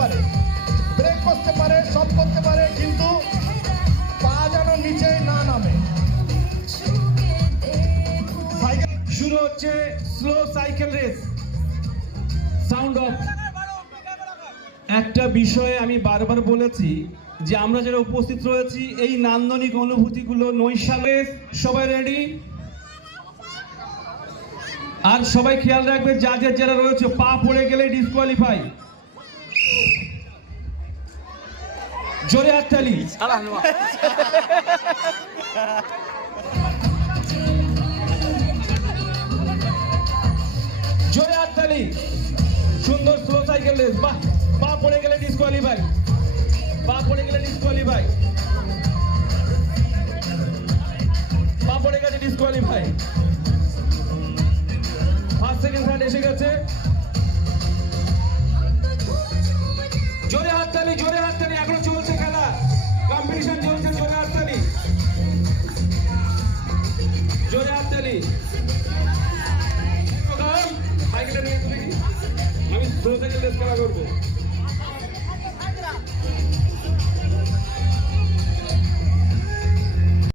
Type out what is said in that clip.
পারে, ব্রেক করতে পারে, সব করতে পারে, কিন্তু পা যেন নিচে না নামে। শুরু হচ্ছে slow cycle race. Sound of. একটা বিষয়ে আমি বারবার বলেছি যে আমরা যারা উপস্থিত রয়েছি এই নান্দনিক অনুভূতিগুলো নৈশালে। সবাই রেডি? আর সবাই খেয়াল রাখবে জাজের যারা রয়েছে পা পড়ে গেলে ডিসকোয়ালিফাই। জোরে হাততালি। জোরে হাততালি। সুন্দর স্লো সাইকেল রেস। বাহ, পা পড়ে গেলে ডিসকোয়ালিফাই, পা পড়ে গেলে ডিসকোয়ালিফাই, পা পড়ে গেছে ডিসকোয়ালিফাই। ফার্স্ট সেকেন্ড থার্ড এসে গেছে। জোরে হাততালি, জোরে হাততালি। এখনো চলছে খেলা, কম্পিটিশন চলছে। জোরে হাততালি, জোরে হাততালি। সাইকেলটা নিয়ে তুমি, আমি স্লো সাইকেল রেস খেলা করবো।